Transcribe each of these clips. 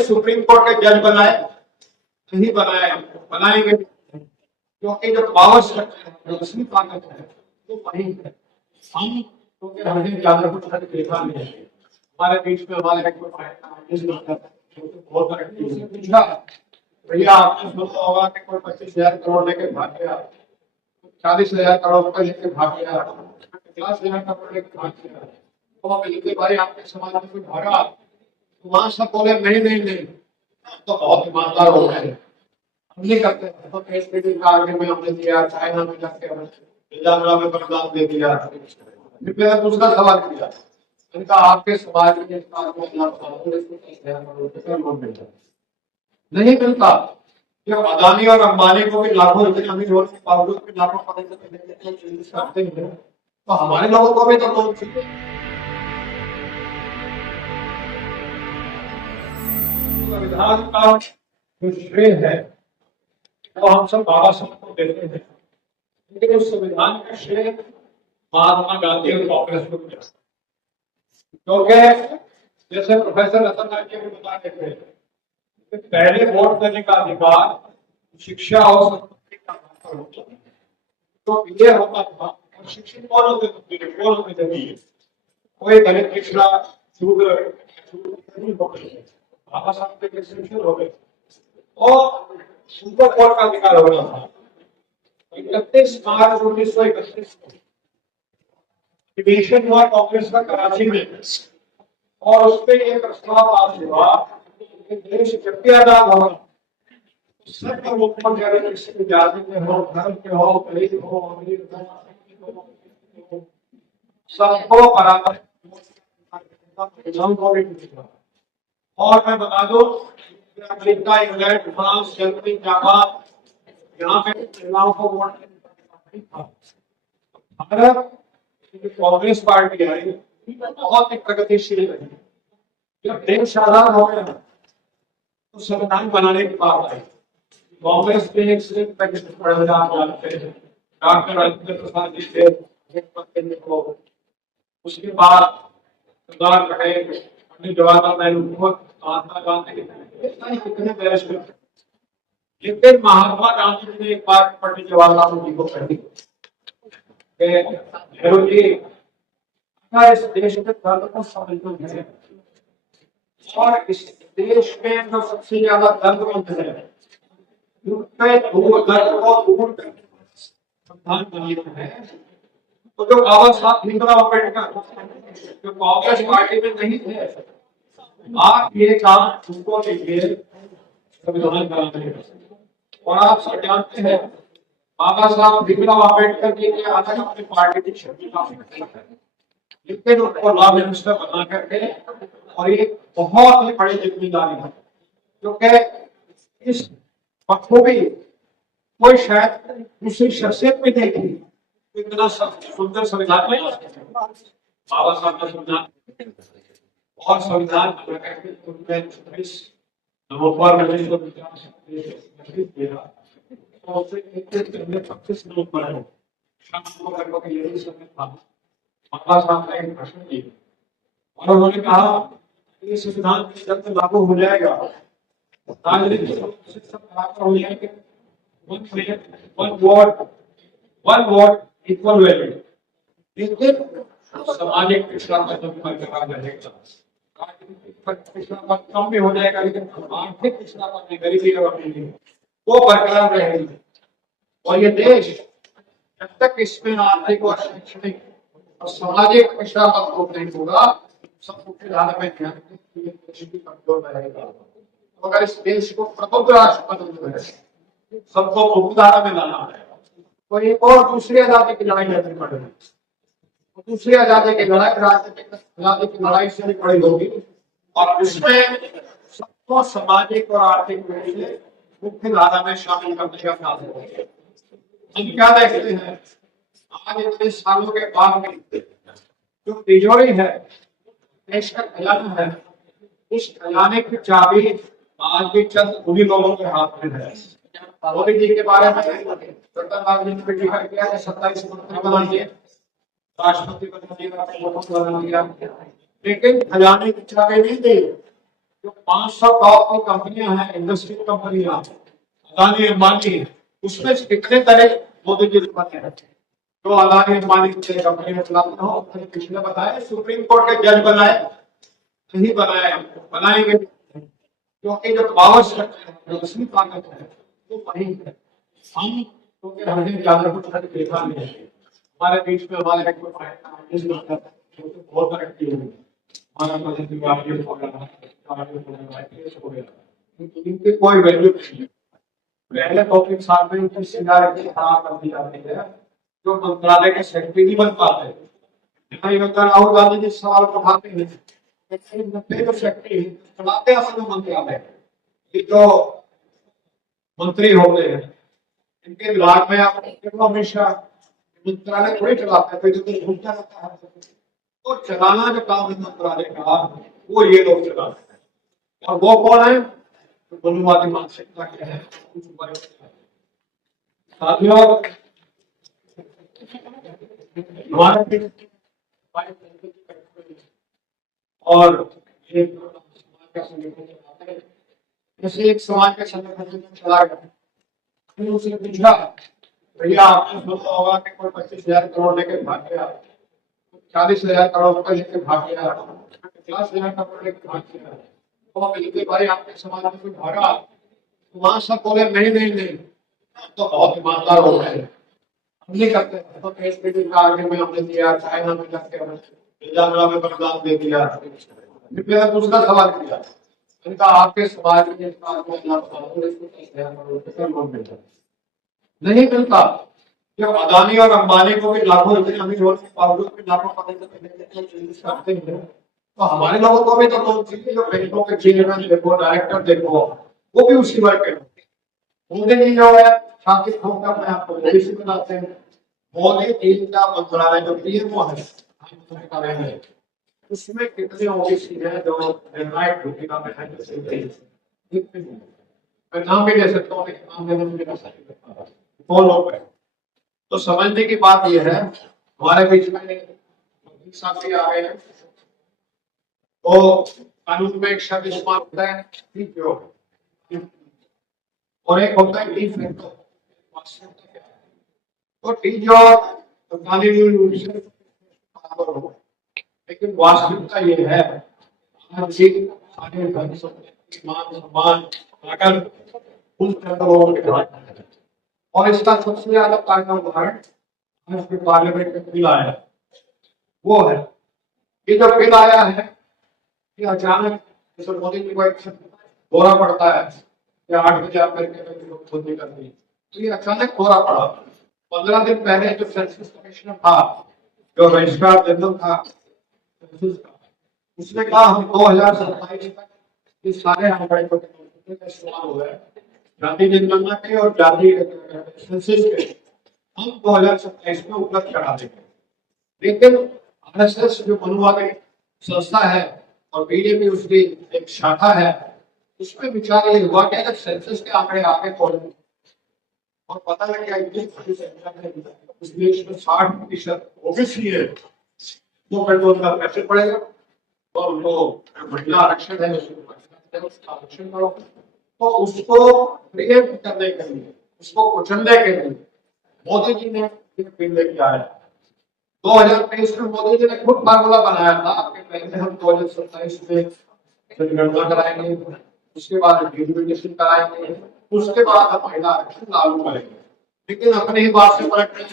Supreme court के जज बनाए नहीं बनाए, बनाएंगे क्योंकि जो पावर स्ट्रक्चर है, जो असली ताकत है वो वही है। हम क्योंकि हमने ज्यादा कुछ देखा नहीं है, हमारे बीच में हमारे बहुत पूछा, भैया आपने सुना होगा कि कोई 25,000 करोड़ लेके भाग गया, 40,000 करोड़ रुपए लेके भाग गया, 50,000 करोड़ लेके भाग गया, तो अब भाई आपके समाज में कोई भागा, तो वहां सब बोले नहीं नहीं नहीं, तो बहुत ईमानदार हो गए, हम नहीं करते, तो एसपीडी का आगे में हमने दिया, चाइना में जाके हमने में बलिदान दे दिया। फिर मैंने दूसरा सवाल किया, इनका आपके समाज में नहीं मिलता, जब अदानी और अंबानी को भी लाखों रुपए अमीर होने के बावजूद भी लाखों करते हैं, तो हमारे लोगों को भी तो लोन चाहिए। संविधान का जो श्रेय है तो हम सब बाबा साहब को देते हैं, लेकिन उस संविधान का श्रेय महात्मा गांधी और कांग्रेस को मिला, क्योंकि जैसे प्रोफेसर रतन लाल जी बता रहे थे कि पहले वोट देने का अधिकार शिक्षा और संस्कृति का आधार होता है, तो ये होता था। और शिक्षित कौन होते थे, कोई दलित पिछड़ा शूद्र बाबा साहब के शिक्षित हो गए और सुप्रीम कोर्ट का अधिकार हो रहा था। 31 मार्च 1931 को डिवीजन हुआ कांग्रेस का कराची में, और उसमें एक प्रस्ताव पास हुआ कि देश जब भी आजाद होगा सब लोग किसी भी जाति के हो, धर्म के हो, गरीब हो, अमीर हो, सबको बराबर। और मैं बता दूं America, England, France, Germany, Japan, यहाँ पे महिलाओं को वोट भारत कांग्रेस पार्टी आई बहुत ही प्रगतिशील रही। जब देश आजाद हो गया तो संविधान बनाने की बात आई, कांग्रेस में एक सिर्फ डॉक्टर राजेंद्र प्रसाद जी थे, उसके बाद सरदार पटेल, पंडित जवाहरलाल नेहरू, महात्मा गांधी, कितने बैरिस्टर, लेकिन महात्मा गांधी जी ने एक बात पंडित जवाहरलाल जी को कही, नेहरू जी इस देश के धर्म को समझते हैं और इस देश में जो सबसे ज्यादा दर्दमंद है तो जो बाबा साहब भीमराव अम्बेडकर जो कांग्रेस पार्टी में नहीं थे, आप ये काम उनको देखिए संविधान बनाने और आप सब जानते हैं बाबा साहब भीमराव अम्बेडकर जी के अलग अपनी पार्टी की शक्ति का, लेकिन उनको लॉ मिनिस्टर बना करके, और ये बहुत ही बड़ी जिम्मेदारी है क्योंकि इस बखूबी कोई शायद दूसरी शख्सियत में देखी इतना सुंदर संविधान नहीं बाबा साहब का संविधान, और संविधान नवंबर 1950 लोग बनाए, बाबा साहब ने एक भाषण दिया और उन्होंने कहा ये संविधान जब लागू हो जाएगा हो जाएंगे, वन वोट इक्वल वैल्यू, लेकिन सामाजिक पिछड़ापन रहेगा, पिछड़ापन कम भी हो जाएगा, लेकिन आर्थिक पिछड़ापन, गरीबी और अमीरी वो बरकरार रहेगी। और ये देश जब तक इसमें आर्थिक और शैक्षणिक और सामाजिक पिछड़ापन को नहीं होगा, सब मुख्य धारा में कमजोर रहेगा। अगर इस देश को प्रबुद्ध राष्ट्र बनाना है, सबको मुख्य धारा में लाना है, तो एक और दूसरी आजादी की लड़ाई लड़नी पड़ेगी। दूसरी आजादी की लड़ाई राजनीतिक आजादी की लड़ाई से भी बड़ी होगी, और इसमें सबको सामाजिक और आर्थिक रूप से मुख्य धारा में शामिल करने का काम होगा। हम क्या देखते हैं आज इतने सालों के बाद में जो तिजोरी है, देश का खजाना है, इस खजाने की चाबी आज भी चंद उन्हीं लोगों के हाथ में है। मोदी जी के बारे में जी ने लिखा किया है 27 मंत्री बना दिए, राष्ट्रपति बना दिया, लेकिन खजाने की चाबी नहीं दी। जो 500 टॉप की कंपनियां हैं, इंडस्ट्रियल कंपनियां, अदानी अंबानी, उसमें से कितने तरह मोदी जी बने हैं? जो अदानी अंबानी की कंपनियां चलाते हो, पिछले बताया सुप्रीम कोर्ट के जज बनाए, नहीं बनाए, बनाएंगे, क्योंकि जो पावर स्ट्रक्चर है, जो असली ताकत है, वो वही है। हम क्योंकि हमने ज्यादा कुछ देखा नहीं है, हमारे बीच में हमारे बहुत तरक्की हुई, हमारा हो गया, इनकी कोई वैल्यू नहीं है। पहले टॉपिक साथ में उनकी सीनियरिटी खराब कर दी जाती है, जो मंत्रालय के सेक्रेटरी नहीं बन पाते। राहुल गांधी जी सवाल उठाते हैं, जो सेक्रेटरी चलाते असल मंत्रालय, जो मंत्री होते हैं, इनके विभाग में आप हमेशा मंत्रालय थोड़ी चलाते हैं, जो घूमता रहता है, तो चलाना जो काम है मंत्रालय का, वो ये लोग चलाते हैं। और वो कौन है? बंधुवादी मानसिकता के है। साथियों, और एक समाज का संगठन चलाते हैं, जैसे एक समाज का संगठन चला गया, फिर उसने पूछा, भैया आपने सुना होगा कि कोई 25,000 करोड़ लेके भाग गया, 40,000 करोड़ रुपए लेके भाग गया, 50,000 करोड़ लेके भाग गया, तो मिलके भाई आपके समाज में कोई भागा? तो वहां सब बोले नहीं नहीं नहीं, तो बहुत ईमानदार हो गए, हम नहीं करते, तो एसपीडी का आगे में हमने दिया, चाइना में जाके हमने में बलिदान दे दिया। फिर दूसरा सवाल किया, इनका आपके समाज में नहीं मिलता। जब अदानी और अंबानी को भी लाखों रुपए अमीर होने के बावजूद भी लाखों करते हैं, तो हमारे लोगों को भी तो लोन चाहिए, जो बैंकों के चेयरमैन देखो, डायरेक्टर देखो, वो भी उसी वर्ग के। मोदी जी जो है, छाती ठोककर मैं आपको मोदी बनाते हैं। मोदी जी का मंत्रालय जो पीएमओ है, उसमें कितने ओबीसी है जो निर्णायक भूमिका में है? मैं नाम भी ले सकता हूँ, नाम लेने में भी सकता, दो लोग हैं। तो समझने की बात यह है, हमारे बीच में साथी आ गए हैं, तो कानून में एक शब्द इस्तेमाल होता है और एक होता है डी फैक्टो। तो डी जो कानूनी रूप से बराबर हो, लेकिन वास्तविकता ये है, मान सम्मान अगर और इसका सबसे ज्यादा ताजा उदाहरण पार्लियामेंट में बिल आया, वो है ये जो बिल आया है, ये अचानक जैसे मोदी जी को एक दौरा पड़ता है कि 8 बजे आप करके करनी है, तो ये अचानक दौरा पड़ा। 15 दिन पहले जो सेंसस कमिश्नर था, जो रजिस्ट्रार जनरल था, उसने कहा हम 2027 तक ये सारे आंकड़े को इस्तेमाल हो गए, जाति जनगणना के और जाति सेंसस के हम 2027 में उपलब्ध करा देंगे। लेकिन आरएसएस जो मनुवादी संस्था है और बीजेपी उसकी एक शाखा है, उसमें विचार ये हुआ कि अगर सेंसस के आंकड़े आगे खोले और पता लग गया इस देश में 60% ओबीसी है, तो फिर तो उनका कैसे पड़ेगा, और उनको महिला आरक्षण है आरक्षण करो, तो उसको प्रिएम्प्ट करने के लिए, उसको कुचलने के लिए मोदी जी ने बिल लेके आया। 2023 में मोदी जी ने खुद फार्मूला बनाया था कि पहले हम 2027 में जनगणना कराएंगे, उसके बाद डिलिमिटेशन कराएंगे, उसके बाद हम महिला आरक्षण लागू करेंगे। लेकिन अपने ही बात से फर्क नहीं,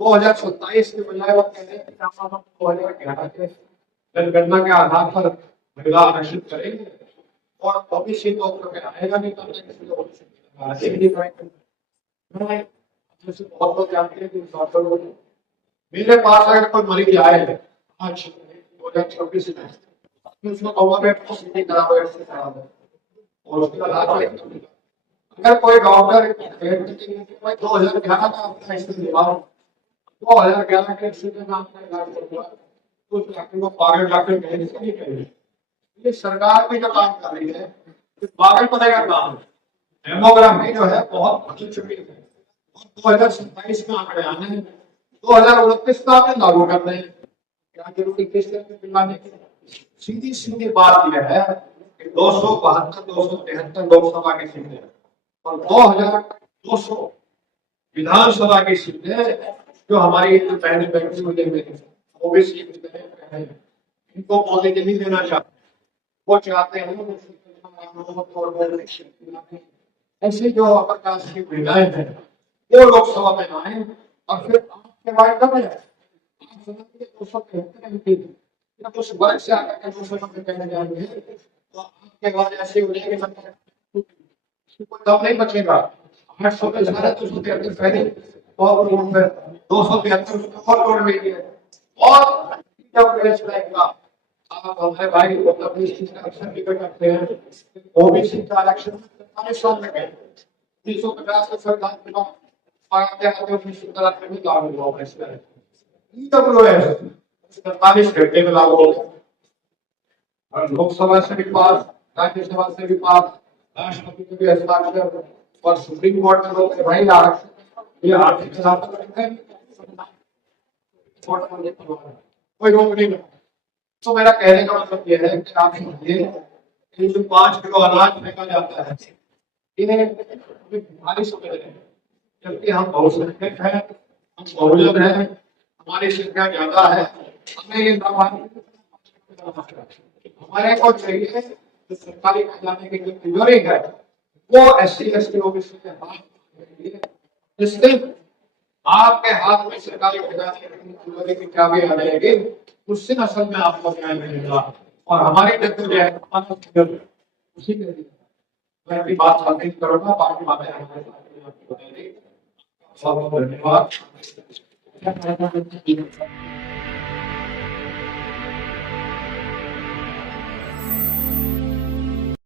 2027 के बजाय वो कहते हैं कि हम 2011 के जनगणना के आधार पर महिला आरक्षण करेंगे और ओबीसी को आएगा नहीं जैसे बहुत लोग जानते हैं कि डॉक्टर लोग मेरे पास अगर कोई मरीज आए आज 2026 में, उसको गवर्नमेंट करा और उसके बाद अगर कोई डॉक्टर 2011 का दिमाग 2011 के तो डॉक्टर को पागल डॉक्टर कहेंगे। ये सरकार भी जो काम कर रही है, पागल पड़ेगा काम। डेमोग्राफी जो है बहुत बदल चुकी है, 2027 में आंकड़े आने हैं, 2029 का आपने लागू करने हैं, क्या जरूरी किस तरह की? सीधी सीधी बात यह है 272 273 लोकसभा की सीटें और 2200 विधानसभा की सीटें जो हमारी पहले व्यक्ति मिले हुए थे ओबीसी इनको मोदी जी नहीं देना चाहते। वो चाहते हैं ऐसे जो अपर कास्ट की महिलाएं हैं वो लोकसभा में आए और फिर आपके बाद कब है 273 उस वर्ग से आकर के दूसरे में कहने जाएंगे तो आपके बाद ऐसे हो जाएंगे कोई दम नहीं बचेगा। 800 में सारे 273 पहले और 273 और जोड़ लीजिए और जब रेस रहेगा आप हमारे भाई अपनी सीट का अक्सर टिकट रखते हैं ओबीसी का इलेक्शन 45 में गए 350 का संविधान चुनाव आते आते 1973 में लागू हुआ फैसला ईडब्ल्यूएस 47 घंटे में लागू हो गया और लोकसभा से भी पास राज्यसभा से भी पास राष्ट्रपति के भी हस्ताक्षर और सुप्रीम कोर्ट ने बोलते भाई ये आर्थिक खिलाफ है कोई रोक नहीं। तो मेरा कहने का मतलब यह है कि आप समझिए जो 5 किलो अनाज फेंका जाता है इन्हें भारी समझ रहे हैं जबकि हम बहुसंख्यक हैं हम बहुजन हैं हमारी संख्या ज्यादा है हमें ये हमारे को चाहिए जो सरकारी खजाने की जो तिजोरी है वो एससी एसटी ओबीसी के हाथ जिससे आपके हाथ में सरकारी खजाने की तिजोरी की चाबी आ जाएगी उससे असल में आपको न्याय मिलेगा और हमारी जद्दोजहद उसी के लिए मैं अपनी बात साबित करूंगा बाकी बातें हमारे साथ धन्यवाद।